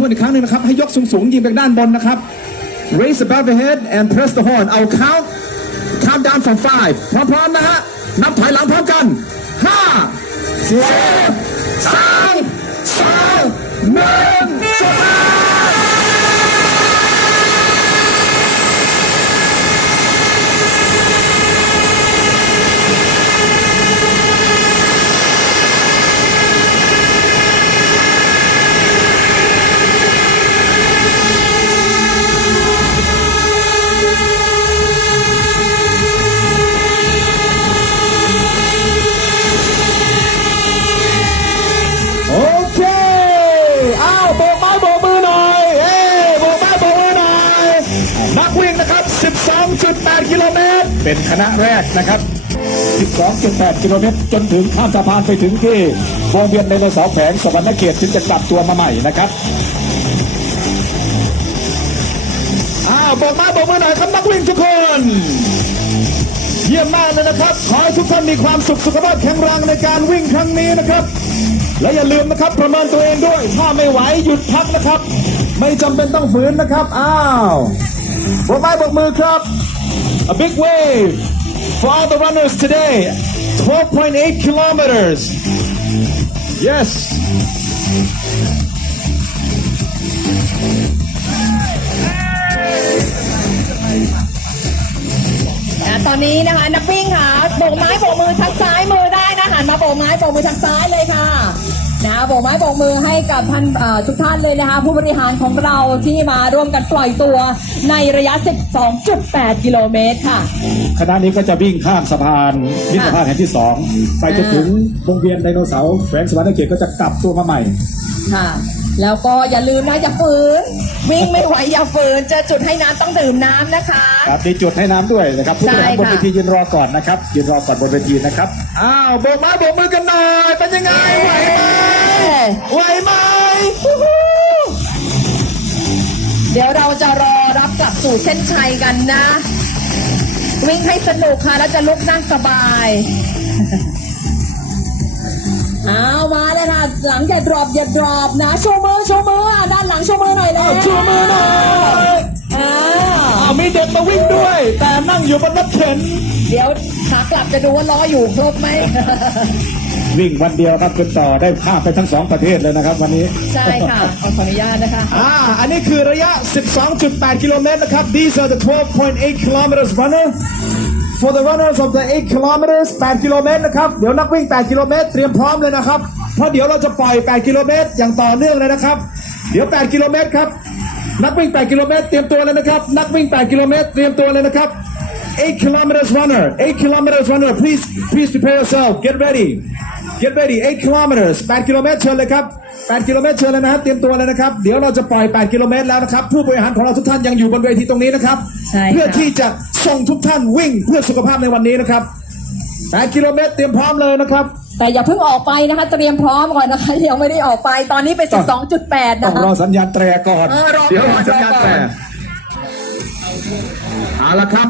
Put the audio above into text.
ทวนอีกครั้งหนึ่งนะครับ ให้ยกสูงๆยิงไปด้านบนนะครับ raise above the head and press the horn เอา count count down from five พร้อมๆนะฮะ นับถอยหลังพร้อมกัน 5 4 3 2 2.8 กิโลเมตร เป็นคณะแรกนะครับ 12.8 กิโลเมตร จนถึงข้ามสะพานไปถึงที่วงเวียนในโลสาแผงสวรรณเขตถึงจะกลับตัวมาใหม่นะครับอ้าวบอกมาบอกมาหน่อยครับนักวิ่งทุกคน เยี่ยมมากเลยนะครับ ขอให้ทุกท่านมีความสุขสุขภาพแข็งแรงในการวิ่งครั้งนี้นะครับและอย่าลืมนะครับประเมินตัวเองด้วย ถ้าไม่ไหวหยุดพักนะครับ ไม่จำเป็นต้องฝืนนะครับ อ้าว บกไม้โบกมือครับ A big wave for all the runners today 12.8 kilometers Yes ตอนนี้นะคะนักวิ่งค่ะโบกไม้โบกมือทางซ้ายมือได้นะหันมาโบกไม้โบกมือทางซ้ายเลยค่ะ นะโบกไม้โบกมือให้กับท่านเอ่อทุกท่านเลยนะคะ ผู้บริหารของเราที่มาร่วมกันปล่อยตัวในระยะ 12.8 กิโลเมตรค่ะ คณะนี้ก็จะวิ่งข้ามสะพานมิตรภาพแห่งที่ 2 ไปจนถึงวงเวียนไดโนเสาร์แขวงสวรรณเขตก็จะกลับตัวมาใหม่ค่ะ แล้วก็อย่าลืมนะอย่าฝืน วิ่งไม่ไหวอย่าฝืนเจอจุดให้น้ำต้องดื่มน้ำนะคะ ครับมีจุดให้น้ำด้วยนะครับผู้บริหารใช่บนค่ะเวทียืนรอก่อนนะครับยืนรอก่อนบนเวทีนะครับอ้าวโบกไม้โบกมือกันหน่อยเป็นยังไงไหวไหมไหวไหมเดี๋ยวเราจะรอรับกลับสู่เส้นชัยกันนะ วิ่งให้สนุกค่ะแล้วจะลุกนั่งสบาย เอามาเลยค่ะ หลังอย่าดรอปอย่าดรอปนะโชว์มือโชว์มืออะด้านหลังโชว์มือหน่อยเลยชูมือหน่อยอ่าอ้าวมีเด็กมาวิ่งด้วย แต่นั่งอยู่บนรถเข็น เดี๋ยวขากลับจะดูว่าล้ออยู่ครบไหม วิ่งวันเดียวครับจนต่อได้ข้ามไปทั้งสองประเทศเลยนะครับ วันนี้ ใช่ค่ะขออนุญาตนะคะ อ่า อันนี้คือระยะ 12.8 กิโลเมตรนะครับ These are the 12.8 kilometers runner for the runners of the 8 kilometers 8 กิโลเมตรนะครับ เดี๋ยวนักวิ่ง 8 กิโลเมตรเตรียมพร้อมเลยนะครับ เพราะเดี๋ยวเราจะปล่อย 8 กิโลเมตรอย่างต่อเนื่องเลยนะครับ เดี๋ยว 8 กิโลเมตรครับ นักวิ่ง 8 กิโลเมตรเตรียมตัวเลยนะครับ นักวิ่ง 8 กิโลเมตรเตรียมตัวเลยนะครับ 8 kilometers runner 8 kilometers runner please please prepare yourself get ready get ready 8 kilometers 8 กิโลเมตรเชิญเลยครับ 8 กิโลเมตรเชิญเลยนะฮะเตรียมตัวเลยนะครับ เดี๋ยวเราจะปล่อย 8 กิโลเมตรแล้วนะครับ ผู้บริหารของเราทุกท่านยังอยู่บนเวทีตรงนี้นะครับ ใช่ค่ะ เพื่อที่จะส่งทุกท่านวิ่งเพื่อสุขภาพในวันนี้นะครับ 8 กิโลเมตรเตรียมพร้อมเลยนะครับ แต่อย่าเพิ่งออกไปนะคะ เตรียมพร้อมก่อนนะคะ ยังไม่ได้ออกไปตอนนี้เป็น12.8 ต้นะองคะรอสัญญาณแตรก่อน เออรอ เดี๋ยวก่อนสัญญาณรอก่แตอนเอาละครับ